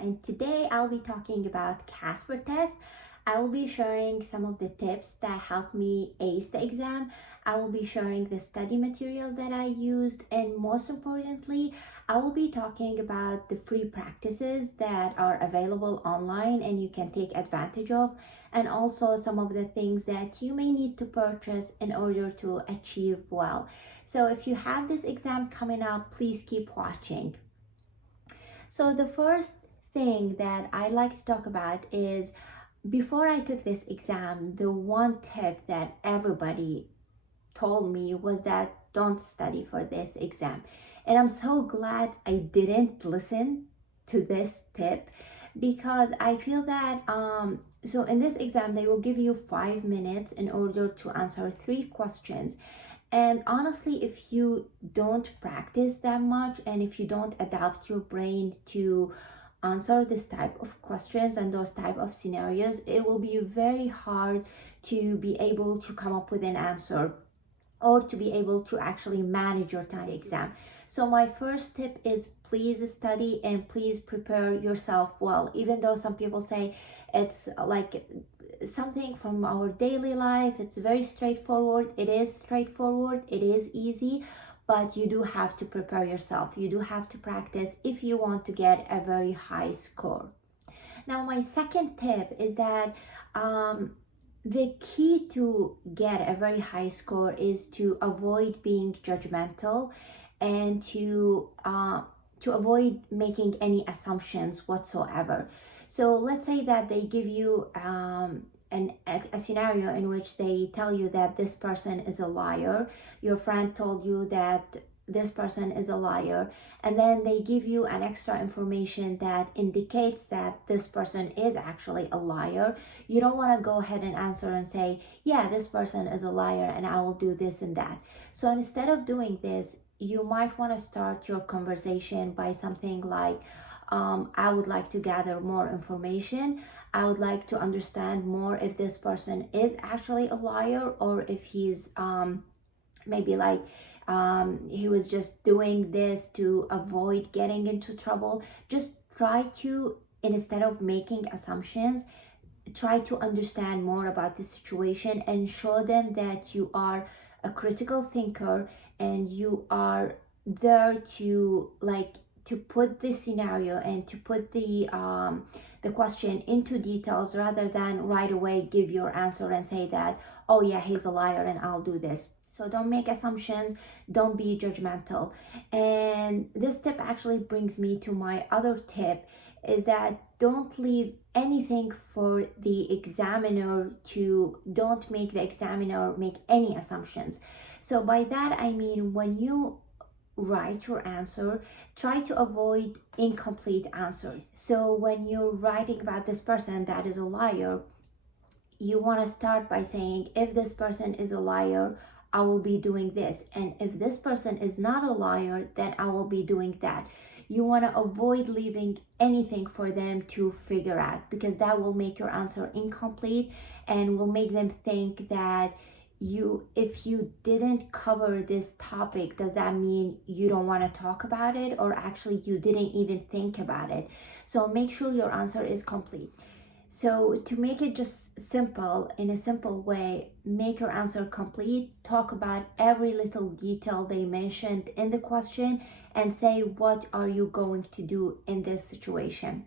and today I'll be talking about CASPer test. I will be sharing some of the tips that helped me ace the exam. I will be sharing the study material that I used, and most importantly, I will be talking about the free practices that are available online and you can take advantage of, and also some of the things that you may need to purchase in order to achieve well. So if you have this exam coming up, please keep watching. So the first thing that I like to talk about is, before I took this exam, the one tip that everybody told me was that don't study for this exam. And I'm so glad I didn't listen to this tip, because I feel that so in this exam they will give you 5 minutes in order to answer 3 questions. And honestly, if you don't practice that much and if you don't adapt your brain to answer this type of questions and those type of scenarios, it will be very hard to be able to come up with an answer or to be able to actually manage your time exam. So my first tip is, please study and please prepare yourself well. Even though some people say it's like something from our daily life, it's very straightforward. It is straightforward, it is easy, but you do have to prepare yourself. You do have to practice if you want to get a very high score. Now, my second tip is that the key to get a very high score is to avoid being judgmental and to avoid making any assumptions whatsoever. So let's say that they give you a scenario in which they tell you that this person is a liar. Your friend told you that this person is a liar, and then they give you an extra information that indicates that this person is actually a liar. You don't want to go ahead and answer and say, yeah, this person is a liar and I will do this and that. So instead of doing this, you might want to start your conversation by something like, I would like to gather more information. I would like to understand more if this person is actually a liar, or if he's maybe like he was just doing this to avoid getting into trouble. Just try to, instead of making assumptions, try to understand more about the situation and show them that you are a critical thinker and you are there to put the scenario and to put the question into details, rather than right away give your answer and say that, oh yeah, he's a liar and I'll do this. So don't make assumptions, don't be judgmental. And this tip actually brings me to my other tip, is that don't leave anything for the examiner don't make the examiner make any assumptions. So by that I mean, when you write your answer, try to avoid incomplete answers. So when you're writing about this person that is a liar, you want to start by saying, if this person is a liar, I will be doing this, and if this person is not a liar, then I will be doing that. You want to avoid leaving anything for them to figure out, because that will make your answer incomplete and will make them think that if you didn't cover this topic, does that mean you don't want to talk about it, or actually you didn't even think about it? So make sure your answer is complete. So to make it just simple, in a simple way, make your answer complete, talk about every little detail they mentioned in the question, and say, what are you going to do in this situation?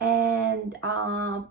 And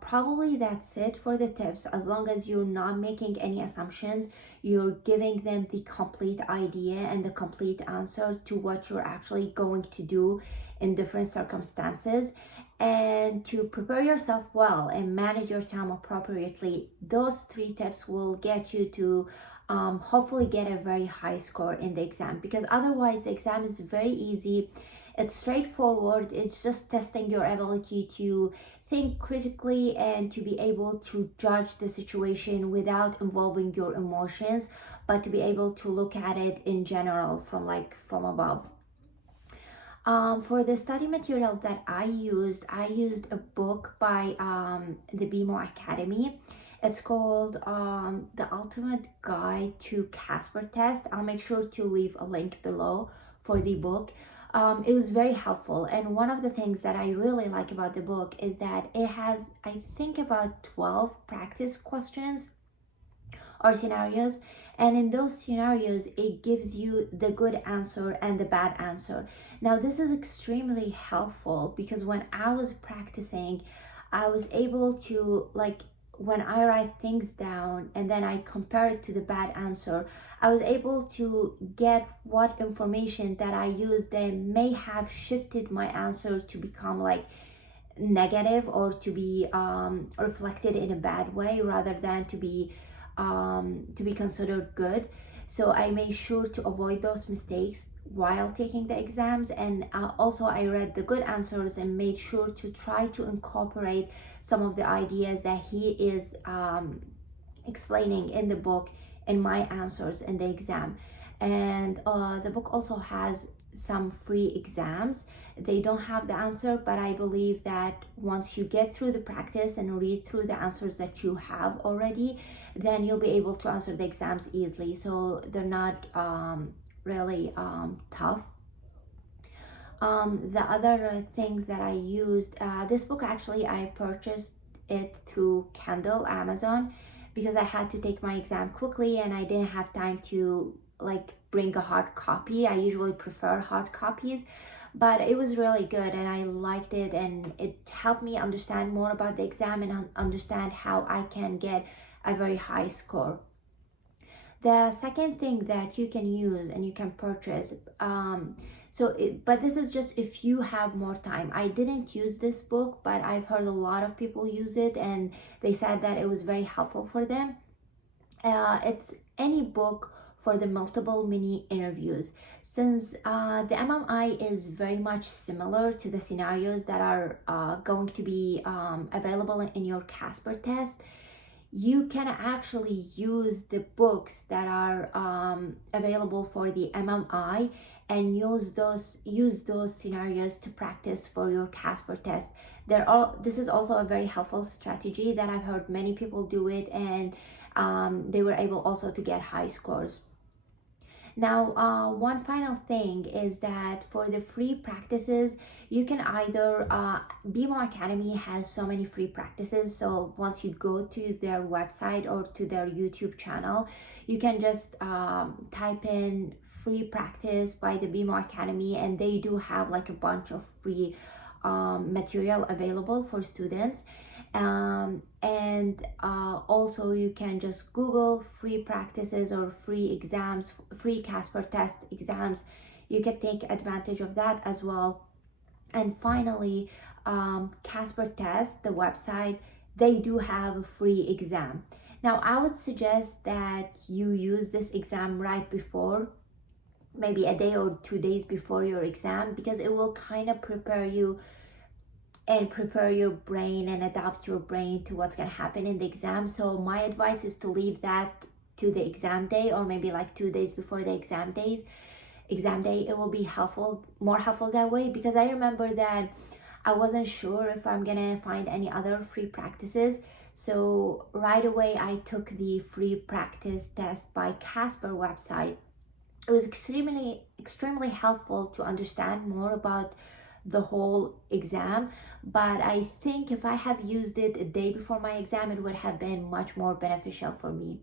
probably that's it for the tips. As long as you're not making any assumptions, you're giving them the complete idea and the complete answer to what you're actually going to do in different circumstances. And to prepare yourself well and manage your time appropriately, those 3 tips will get you to hopefully get a very high score in the exam, because otherwise the exam is very easy. It's straightforward. It's just testing your ability to think critically and to be able to judge the situation without involving your emotions, but to be able to look at it in general from above. For the study material that I used a book by the BMO Academy. It's called The Ultimate Guide to CASPer Test. I'll make sure to leave a link below for the book. It was very helpful. And one of the things that I really like about the book is that it has, I think, about 12 practice questions or scenarios, and in those scenarios it gives you the good answer and the bad answer. Now this is extremely helpful because when I was practicing, I was able to, like, when I write things down and then I compare it to the bad answer, I was able to get what information that I used that may have shifted my answer to become like negative or to be reflected in a bad way rather than to be considered good. So I made sure to avoid those mistakes while taking the exams, and also I read the good answers and made sure to try to incorporate some of the ideas that he is explaining in the book in my answers in the exam. And the book also has some free exams. They don't have the answer, but I believe that once you get through the practice and read through the answers that you have already, then you'll be able to answer the exams easily. So they're not really tough. The other things that I used, this book actually I purchased it through Kindle, Amazon, because I had to take my exam quickly and I didn't have time to like bring a hard copy. I usually prefer hard copies, but it was really good and I liked it, and it helped me understand more about the exam and understand how I can get a very high score. The second thing that you can use and you can purchase, but this is just if you have more time. I didn't use this book, but I've heard a lot of people use it and they said that it was very helpful for them. It's any book for the multiple mini interviews. Since the MMI is very much similar to the scenarios that are going to be available in your CASPer test, you can actually use the books that are available for the MMI and use those scenarios to practice for your CASPer test. This is also a very helpful strategy that I've heard many people do it, and they were able also to get high scores. Now, one final thing is that for the free practices, you can either, BMO Academy has so many free practices. So once you go to their website or to their YouTube channel, you can just type in free practice by the BMO Academy, and they do have like a bunch of free material available for students. Also you can just Google free practices or free exams, free CASPer test exams. You can take advantage of that as well. And finally, CASPer test, the website, they do have a free exam. Now I would suggest that you use this exam right before, maybe a day or 2 days before your exam, because it will kind of prepare you and prepare your brain and adapt your brain to what's going to happen in the exam. So my advice is to leave that to the exam day, or maybe like 2 days before the exam day. It will be more helpful that way, because I remember that I wasn't sure if I'm gonna find any other free practices. So right away I took the free practice test by CASPer website. It was extremely helpful to understand more about the whole exam, but I think if I have used it a day before my exam, it would have been much more beneficial for me.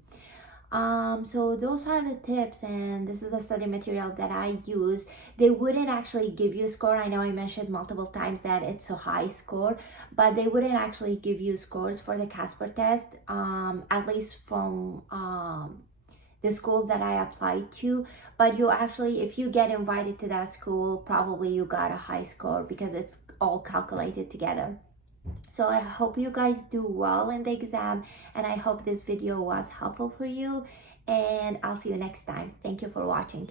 So those are the tips, and this is a study material that I use. They wouldn't actually give you a score. I know I mentioned multiple times that it's a high score, but they wouldn't actually give you scores for the CASPer test, at least from the school that I applied to. But you actually, if you get invited to that school, probably you got a high score because it's all calculated together. So I hope you guys do well in the exam, and I hope this video was helpful for you, and I'll see you next time. Thank you for watching.